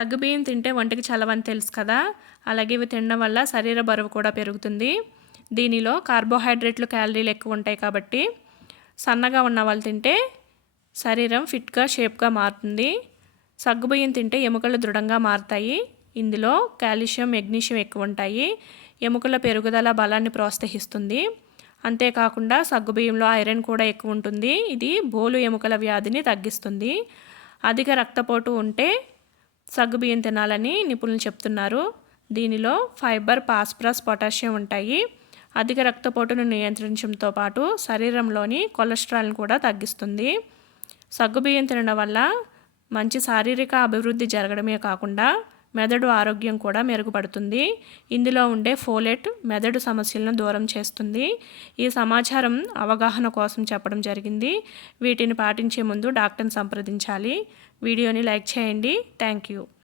సగ్గుబియ్యం తింటే ఒంటికి చలవని తెలుసు కదా. అలాగే ఇవి తినడం వల్ల శరీర బరువు కూడా పెరుగుతుంది. దీనిలో కార్బోహైడ్రేట్లు, క్యాలరీలు ఎక్కువ ఉంటాయి కాబట్టి సన్నగా ఉన్న వాళ్ళు తింటే శరీరం ఫిట్గా, షేప్గా మారుతుంది. సగ్గుబియ్యం తింటే ఎముకలు దృఢంగా మారుతాయి. ఇందులో కాల్షియం, మెగ్నీషియం ఎక్కువ ఉంటాయి. ఎముకల పెరుగుదల, బలాన్ని ప్రోత్సహిస్తుంది. అంతేకాకుండా సగ్గుబియ్యంలో ఐరన్ కూడా ఎక్కువ ఉంటుంది. ఇది బోలు ఎముకల వ్యాధిని తగ్గిస్తుంది. అధిక రక్తపోటు ఉంటే సగ్గుబియ్యం తినాలని నిపుణులు చెప్తున్నారు. దీనిలో ఫైబర్, ఫాస్ఫరస్, పొటాషియం ఉంటాయి. అధిక రక్తపోటును నియంత్రించడంతో పాటు శరీరంలోని కొలెస్ట్రాల్ని కూడా తగ్గిస్తుంది. సగ్గుబియ్యం తినడం వల్ల మంచి శారీరక అభివృద్ధి జరగడమే కాకుండా మెదడు ఆరోగ్యం కూడా మెరుగుపడుతుంది. ఇందులో ఉండే ఫోలేట్ మెదడు సమస్యలను దూరం చేస్తుంది. ఈ సమాచారం అవగాహన కోసం చెప్పడం జరిగింది. వీటిని పాటించే ముందు డాక్టర్ని సంప్రదించాలి. వీడియోని లైక్ చేయండి. Thank you.